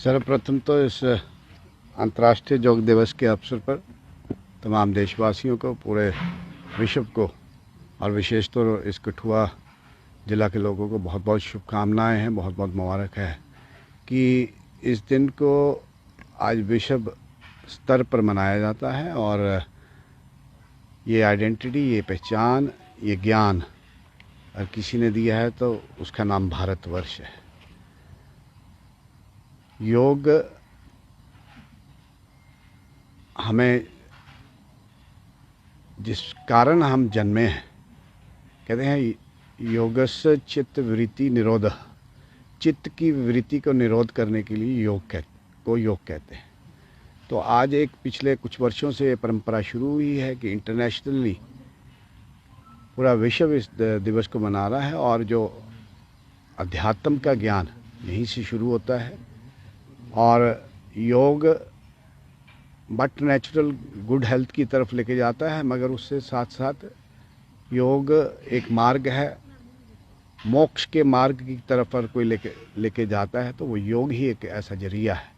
सर्वप्रथम तो इस अंतर्राष्ट्रीय योग दिवस के अवसर पर तमाम देशवासियों को, पूरे विश्व को और विशेष तौर इस कठुआ ज़िला के लोगों को बहुत बहुत शुभकामनाएं हैं, बहुत बहुत मुबारक है कि इस दिन को आज विश्व स्तर पर मनाया जाता है। और ये आइडेंटिटी, ये पहचान, ये ज्ञान अगर किसी ने दिया है तो उसका नाम भारतवर्ष है। योग हमें जिस कारण हम जन्मे हैं, कहते हैं योगस्य चित्त वृत्ति निरोध, चित्त की वृत्ति को निरोध करने के लिए योग कहते हैं। तो आज एक पिछले कुछ वर्षों से ये परंपरा शुरू हुई है कि इंटरनेशनली पूरा विश्व इस दिवस को मना रहा है। और जो अध्यात्म का ज्ञान यहीं से शुरू होता है। और योग बट नेचुरल गुड हेल्थ की तरफ लेके जाता है, मगर उससे साथ साथ योग एक मार्ग है, मोक्ष के मार्ग की तरफ पर कोई लेके जाता है, तो वो योग ही एक ऐसा जरिया है।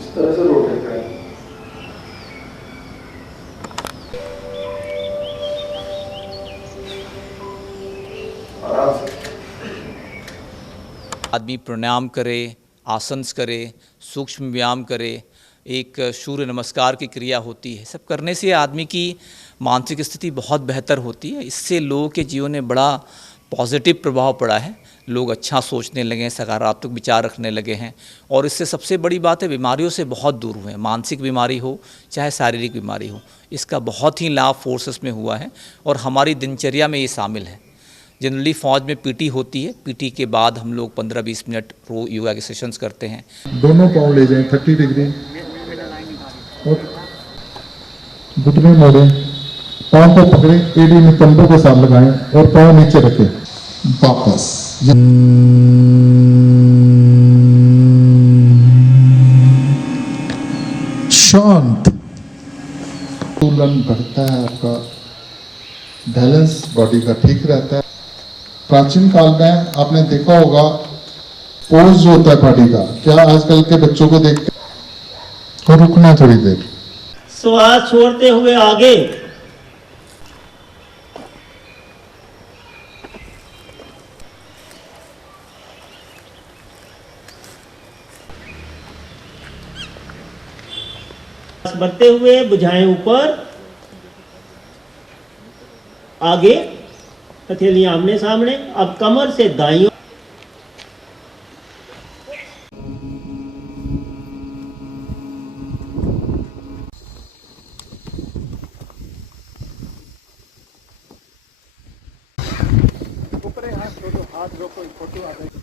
इस तरह से रोटेट करें। आराम से आदमी प्राणायाम करे, आसन करे, सूक्ष्म व्यायाम करे, एक सूर्य नमस्कार की क्रिया होती है। सब करने से आदमी की मानसिक स्थिति बहुत बेहतर होती है। इससे लोगों के जीवन में बड़ा पॉजिटिव प्रभाव पड़ा है। लोग अच्छा सोचने लगे हैं, सकारात्मक विचार रखने लगे हैं। और इससे सबसे बड़ी बात है, बीमारियों से बहुत दूर हुए हैं। मानसिक बीमारी हो चाहे शारीरिक बीमारी हो, इसका बहुत ही लाभ फोर्सेस में हुआ है और हमारी दिनचर्या में ये शामिल है। जनरली फौज में पीटी होती है, पीटी के बाद हम लोग 15-20 मिनट योगा के सेशंस करते हैं। दोनों पाँव ले जाएं 30 डिग्री और घुटने मोड़ें, पाँव को पकड़ें, एड़ी में कंधों के साथ लगाएं और पाँव नीचे रखें। वापस शांत। संतुलन बढ़ता है, आपका बैलेंस बॉडी का ठीक रहता है। प्राचीन काल में आपने देखा होगा पोज जो होता है बॉडी का, क्या आजकल के बच्चों को देखते हैं? और रुकना थोड़ी देर, श्वास छोड़ते हुए आगे, बढ़ते हुए बुझाएं ऊपर, आगे, हथेली आमने सामने। अब कमर से दाईं ओर, ऊपर हाथ रोको, फोटो आ जाएगी।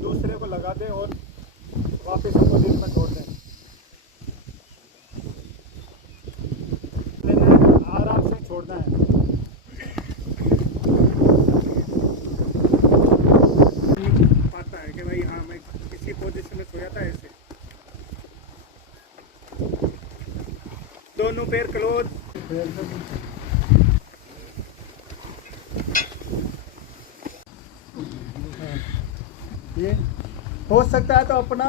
दूसरे को लगा दें और वापस उसको दिल में छोड़ दें। आराम से छोड़ना है। पाता है कि भाई हाँ, मैं किसी पोजीशन में सोया था ऐसे। दोनों पैर क्लोज। ये हो सकता है तो अपना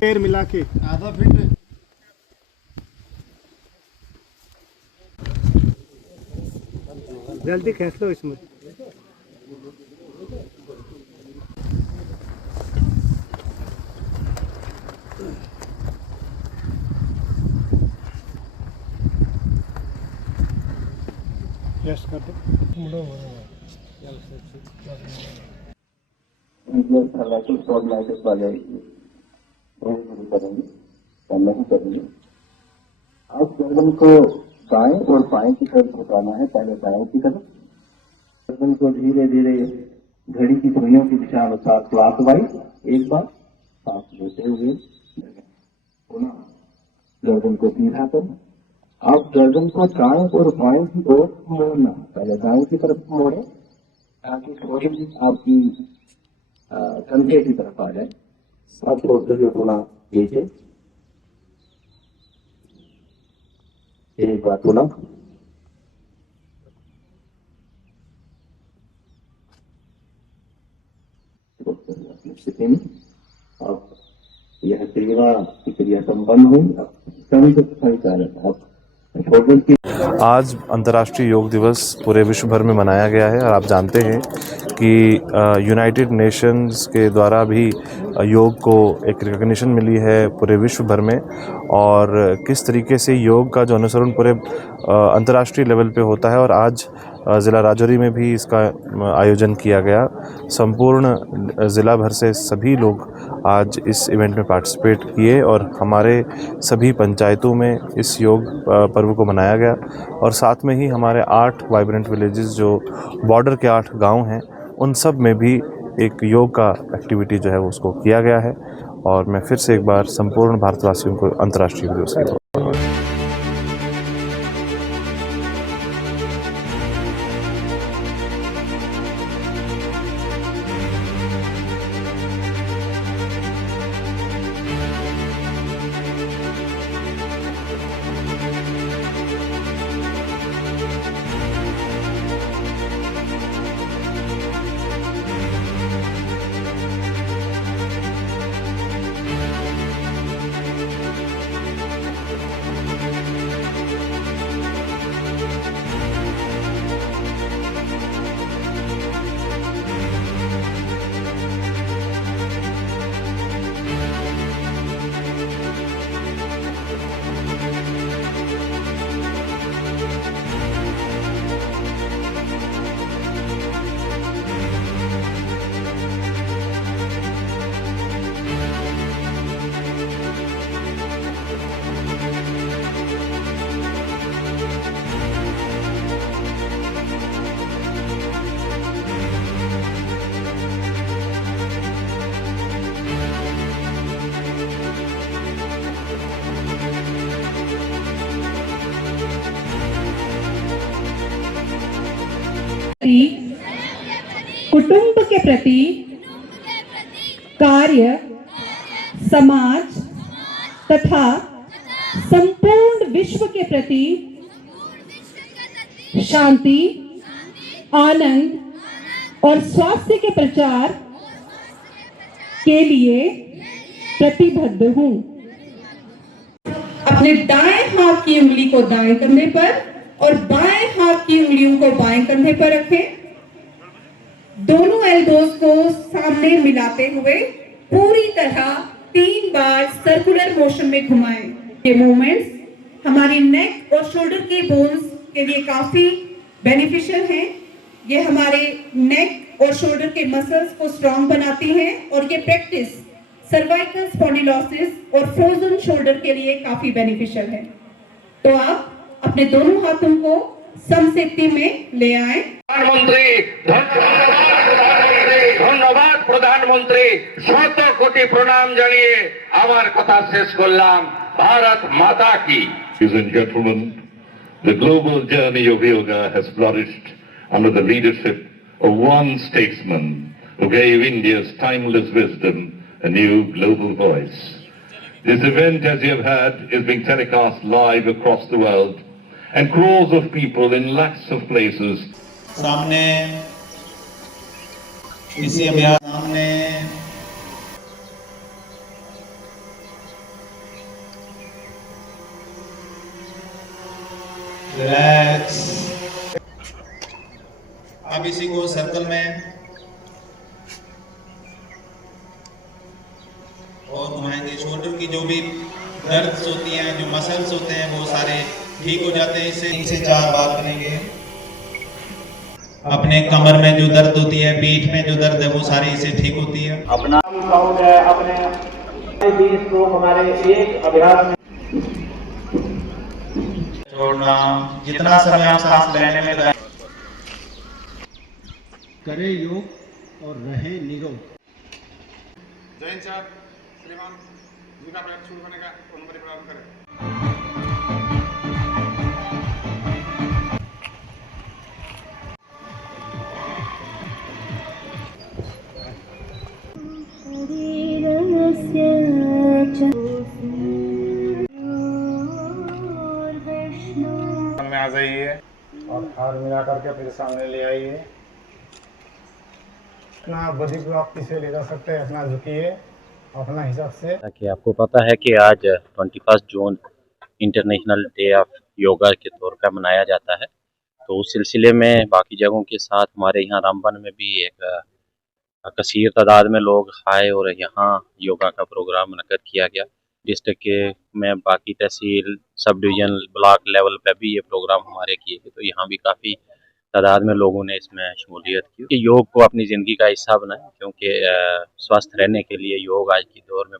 पैर मिला के आधा फीट जल्दी खींच लो इसमें। स्पॉटलाइट वाले शुरू करेंगे या नहीं करेंगे। अब गर्दन को दाएं और बाएं की तरफ झुकाना है, पहले दाएं की तरफ। गर्दन को धीरे धीरे घड़ी की सुइयों की दिशा अनुसार क्लॉकवाइज एक बार सांस लेते हुए पुनः गर्दन को सीधा करना। आप गर्दन को दाएं और बाएं की ओर मोड़ना, पहले दाएं की तरफ मोड़े ताकि थोड़ी आपकी कंधे की तरफ आ जाए। अब छोड़ते हुए पुनः नीचे एक बार पुनः स्थिति में। अब यह सेवा की क्रिया संपन्न हुई। अब आज अंतर्राष्ट्रीय योग दिवस पूरे विश्व भर में मनाया गया है और आप जानते हैं कि यूनाइटेड नेशंस के द्वारा भी योग को एक रिकॉग्निशन मिली है पूरे विश्व भर में, और किस तरीके से योग का जो अनुसरण पूरे अंतर्राष्ट्रीय लेवल पे होता है। और आज ज़िला राजौरी में भी इसका आयोजन किया गया। संपूर्ण ज़िला भर से सभी लोग आज इस इवेंट में पार्टिसिपेट किए और हमारे सभी पंचायतों में इस योग पर्व को मनाया गया। और साथ में ही हमारे 8 वाइब्रेंट विलेजेस जो बॉर्डर के 8 गांव हैं, उन सब में भी एक योग का एक्टिविटी जो है वो उसको किया गया है। और मैं फिर से एक बार संपूर्ण भारतवासियों को अंतर्राष्ट्रीय योग दिवस की कुटुंब के प्रति कार्य, समाज तथा संपूर्ण विश्व के प्रति शांति, आनंद और स्वास्थ्य के प्रचार के लिए प्रतिबद्ध हूँ। अपने दाएं हाथ की उंगली को दाएं कंधे पर और बाएं हाथ की उंगलियों को बाएं कंधे पर रखें। दोनों एल्बोज को सामने मिलाते हुए पूरी तरह 3 बार सर्कुलर मोशन में घुमाएं। ये मूवमेंट्स हमारी नेक और शोल्डर के बोन्स के लिए काफी बेनिफिशियल हैं। ये हमारे नेक और शोल्डर के मसल्स को स्ट्रॉन्ग बनाती हैं और ये प्रैक्टिस सर्वाइकल स्पॉन्डिलोसिस और फ्रोजन शोल्डर के लिए काफी बेनिफिशियल है। तो आप अपने दोनों हाथों को समस्थिति में ले आए। ধন্যবাদ প্রধানমন্ত্রী, শত কোটি প্রণাম জানিয়ে আমার কথা শেষ করলাম। ভারত মাতা কি। Ladies and gentlemen, the global journey of yoga has flourished under the leadership of one statesman who gave India's timeless wisdom a new global voice. This event, as you have heard, is being telecast live across the world, and crores of people in lakhs of places. सामने इसी अभियान सामने relax. अब इसी को circle में और घुमाएंगे। शोल्डर की जो भी दर्द होती हैं, जो मसल्स होते हैं, वो सारे ठीक हो जाते हैं। इससे 3 से 4 बार करेंगे। अपने कमर में जो दर्द होती है, पीठ में जो दर्द है, वो सारी इससे ठीक होती है। अपना काउंट है, अपने 20 को हमारे एक अभ्यास में छोड़ना, जितना समय आप सांस लेने में लगाएं। करें योग और रहें निरोग। जैन साहब श्रीमान जिनका प्रयास शुरू करने का अनुमति प्रदान करें। में आ जाइए और हार मिला करके अपने सामने ले आइए। अपना बॉडी को आप पीछे ले जा सकते हैं, अपना झुकिए अपना हिसाब से। ताकि आपको पता है कि आज 21 जून इंटरनेशनल डे ऑफ योगा के तौर पर मनाया जाता है, तो उस सिलसिले में बाकी जगहों के साथ हमारे यहाँ रामबन में भी एक कसीर तादाद में लोग आए और यहाँ योगा का प्रोग्राम मुनक़्क़द किया गया। डिस्ट्रिक्ट के में बाकी तहसील, सब डिवीज़न, ब्लॉक लेवल पे भी ये प्रोग्राम हमारे किए गए, तो यहाँ भी काफ़ी तादाद में लोगों ने इसमें शमूलियत की कि योग को अपनी ज़िंदगी का हिस्सा बनाएं, क्योंकि स्वस्थ रहने के लिए योग आज के दौर में